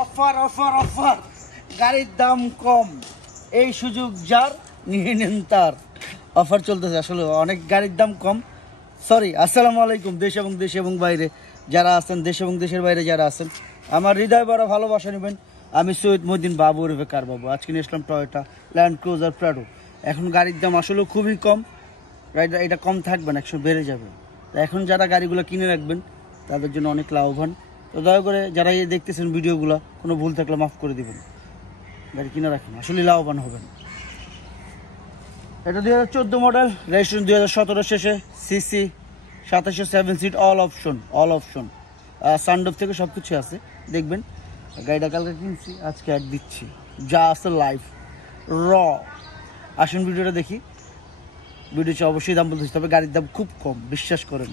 Offer offer offer, গাড়ির দাম কম, এই সুযোগ যার নিয়ে নেন তার। অফার চলতেছে, আসলে অনেক গাড়ির দাম কম। সরি, আসসালামু আলাইকুম দেশ এবং বাইরে যারা আছেন, দেশ এবং দেশের বাইরে যারা আছেন, আমার হৃদয় বড় ভালোবাসা নেবেন। আমি সৈয়দ মহিউদ্দিন বাবু ওরফে কার বাবু। আজকে নিয়ে আসলাম টয়োটা ল্যান্ড ক্রুজার প্রাডো। এখন গাড়ির দাম আসলে খুবই কম, এটা কম থাকবে না, একশো বেড়ে যাবে। তো এখন যারা গাড়িগুলো কিনে রাখবেন তাদের জন্য অনেক লাভবান। তো দয়া করে যারা এই দেখতেছেন ভিডিওগুলো, কোনো ভুল থাকলে মাফ করে দিবেন, গাড়ি কিনে রাখেন, আসলে লাভবান হবেন। এটা 2014 মডেল, রেজিস্ট্রেশন 2017 শেষে, সিসি 2700, 7 সিট, অল অপশন সানডোপ থেকে সব কিছু আছে। দেখবেন গাড়িটা কালকে কিনছি, আজকে অ্যাড দিচ্ছি, যা আছে লাইভ র। আসুন ভিডিওটা দেখি। ভিডিওতে অবশ্যই দাম বলতে, তবে গাড়ির দাম খুব কম, বিশ্বাস করেন।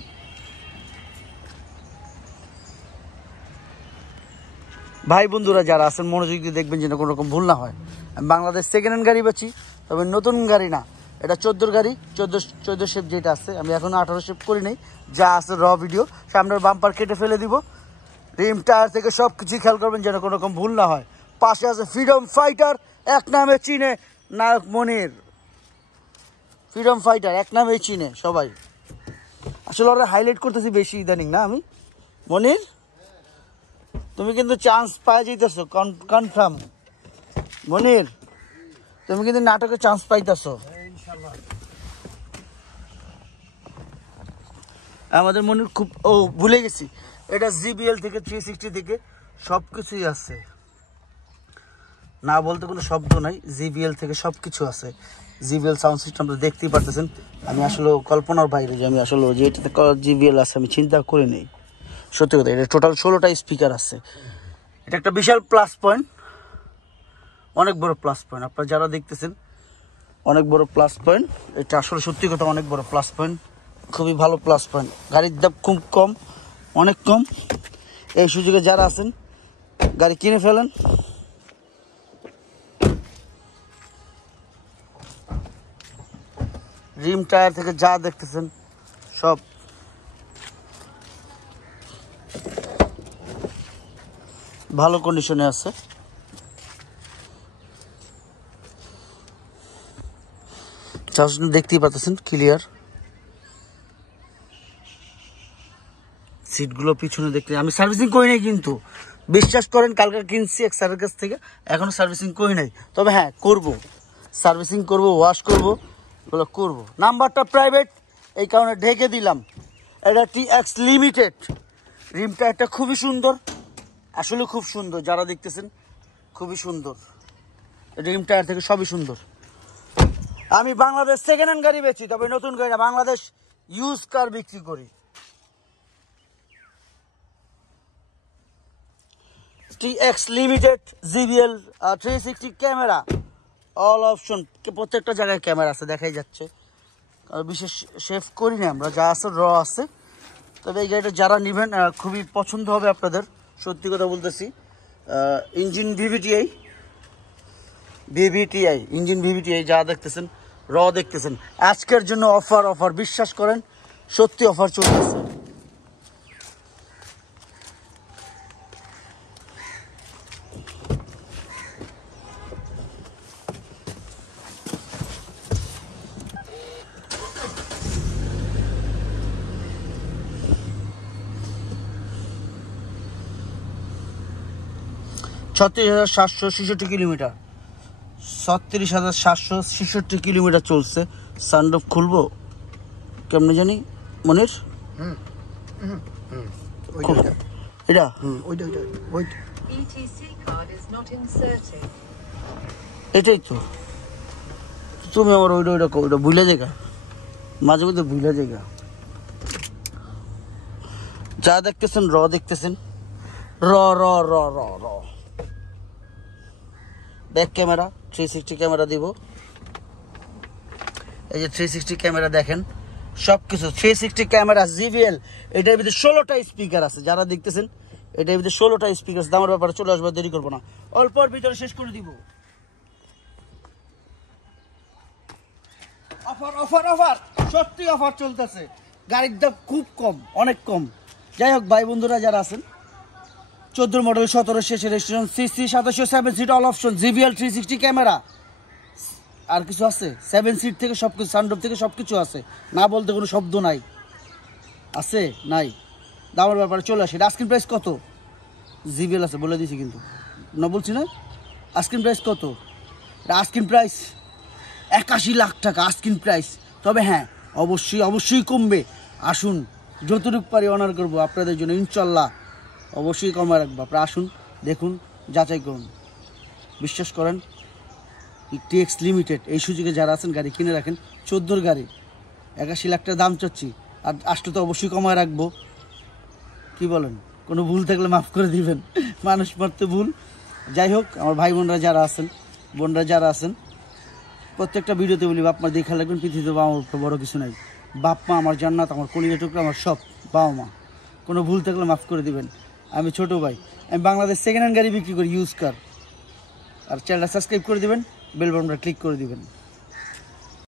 ভাই বন্ধুরা যারা আছেন মনোযোগ দিয়ে দেখবেন যেন কোনো রকম ভুল না হয়। আমি বাংলাদেশ সেকেন্ড হ্যান্ড গাড়ি বেচি, তবে নতুন গাড়ি না। এটা 14 গাড়ি, 14 শেপ যেটা আছে, আমি এখনো 18 শেপ করি নাই। যা আছে র ভিডিও, সামনের বাম্পার কেটে ফেলে দিব। রিম টায়ার থেকে সব কিছু খেয়াল করবেন যেন কোনো রকম ভুল না হয়। পাশে আছে ফ্রিডম ফাইটার, এক নামে চিনে নায়ক মনির। ফ্রিডম ফাইটার এক নামে চিনে সবাই। আসলে ওরা হাইলাইট করতেছি বেশি ইদানিং না আমি। মনির, তুমি কিন্তু চান্স পাই যাইতেছো কনফার্ম। মনির, তুমি কিন্তু নাটকে চান্স পাইতেছো। আমাদের মনির খুব, ও ভুলে গেছি, এটা জিবিএল থেকে 360 থেকে সব কিছুই আছে, না বলতে কোনো শব্দ নাই। জিবিএল থেকে সব কিছু আছে। জিবিএল সাউন্ড সিস্টেম তো দেখতেই পারতেছেন। আমি আসলে কল্পনার বাইরে যে আমি আসলে যে এটাতে জিবিএল আছে আমি চিন্তা করি নেই। সত্যি কথা, এটা টোটাল 16টা স্পিকার আছে। এটা একটা বিশাল প্লাস পয়েন্ট, অনেক বড় প্লাস পয়েন্ট। আপনারা যারা দেখতেছেন, অনেক বড় প্লাস পয়েন্ট এটা, আসলে সত্যি কথা অনেক বড় প্লাস পয়েন্ট, খুবই ভালো প্লাস পয়েন্ট। গাড়ির দাম খুব কম, অনেক কম। এই সুযোগে যারা আছেন গাড়ি কিনে ফেলেন। রিম টায়ার থেকে যা দেখতেছেন সব ভালো কন্ডিশনে আছে। দেখতেই পাচ্ছেন ক্লিয়ার। সিটগুলো পিছনে দেখতে, আমি সার্ভিসিং করি নাই কিন্তু, বিশ্বাস করেন। কালকে কিনছি এক স্যারের কাছ থেকে, এখনো সার্ভিসিং করি নাই। তবে হ্যাঁ করব, সার্ভিসিং করব, ওয়াশ করব, এগুলো করবো। নাম্বারটা প্রাইভেট, এই কারণে ঢেকে দিলাম। এটা টিএক্স লিমিটেড। রিম টায়ারটা খুবই সুন্দর, আসলে খুব সুন্দর, যারা দেখতেছেন খুবই সুন্দর। রিম টায়ার থেকে সবই সুন্দর। আমি বাংলাদেশ সেকেন্ড হ্যান্ড গাড়ি বেচি, তবে নতুন গাড়ি না, বাংলাদেশ ইউজ কার বিক্রি করি। TX limited, GBL 360 camera, all option, প্রত্যেকটা জায়গায় ক্যামেরা আছে, দেখাই যাচ্ছে। বিশেষ শেভ করি না আমরা, যা আছে র আছে। তবে এই গাড়িটা যারা নেবেন খুবই পছন্দ হবে আপনাদের, সত্যি কথা বলতেছি। ইঞ্জিন ভিভিটিআই ইঞ্জিন ভিভিটিআই যা দেখতেছেন, র দেখতেছেন। আজকের জন্য অফার, বিশ্বাস করেন সত্যি অফার চলতেছে। কিলোমিটার, 36,766 কিলোমিটার চলছে। সানরুফ খুলবো কেমনে জানি মনির, এটা এটাই তো। তুমি আমার ওইটা ভুলে জায়গা, মাঝে মধ্যে ভুলে জায়গা। যা দেখতেছেন র দেখতেছেন, র র র র র ব্যাক ক্যামেরা 360 ক্যামেরা দিব। এই যে 360 ক্যামেরা দেখেন, সবকিছু 360 ক্যামেরা, জিবিএল। এটার ভিতরে 16টা স্পিকার আছে, যারা দেখতেছেন এটার ভিতরে 16টা স্পিকার আছে। দামের ব্যাপারে চলে আসবে, দেরি করবো না, অল্পর ভিতরে শেষ করে দিব। অফার, সত্যি অফার চলতেছে। গাড়ির দাম খুব কম, অনেক কম। যাই হোক ভাই বন্ধুরা যারা আছেন, 14 মডেল 17 শেষে registration, CC 2700, 7 seat all option, GBL 360 camera. আর কিছু আছে? 7 সিট থেকে সব কিছু, সানরুফ থেকে সব কিছু আছে, না বলতে কোনো শব্দ নাই। আছে নাই? দামের ব্যাপারে চলে আসে। আস্কিং প্রাইস কত? জিবিএল আছে বলে দিয়েছি কিন্তু, না বলছি না? আস্কিং প্রাইস কত? আস্কিং প্রাইস 81 লাখ টাকা আস্কিং প্রাইস। তবে হ্যাঁ, অবশ্যই কমবে। আসুন, যতটুকু পারি অনার করবো আপনাদের জন্য, ইনশাল্লাহ অবশ্যই কমে রাখবো। আপনারা আসুন, দেখুন, যাচাই করুন। বিশ্বাস করেন, টিএক্স লিমিটেড এই সুযোগে যারা আছেন গাড়ি কিনে রাখেন। 14 গাড়ি 81 লাখ টাকা দাম চাচ্ছি, আর আসলে তো অবশ্যই কমায় রাখবো। কি বলেন? কোনো ভুল থাকলে মাফ করে দিবেন, মানুষ মারতে ভুল। যাই হোক, আমার ভাই বোনরা যারা আছেন প্রত্যেকটা ভিডিওতে বলি, বাপ মা দেখা লাগবেন। পৃথিবীতে বাবা মার বড় কিছু নাই। বাপ মা আমার জান্নাত, আমার কলিজা টুকরা, আমার সব বাবা মা। কোনো ভুল থাকলে মাফ করে দিবেন। আমি ছোট ভাই, আমি বাংলাদেশ সেকেন্ড হ্যান্ড গাড়ি বিক্রি করি, ইউজ কার। আর চ্যানেলটা সাবস্ক্রাইব করে দিবেন, বেল বাটনটা ক্লিক করে দিবেন।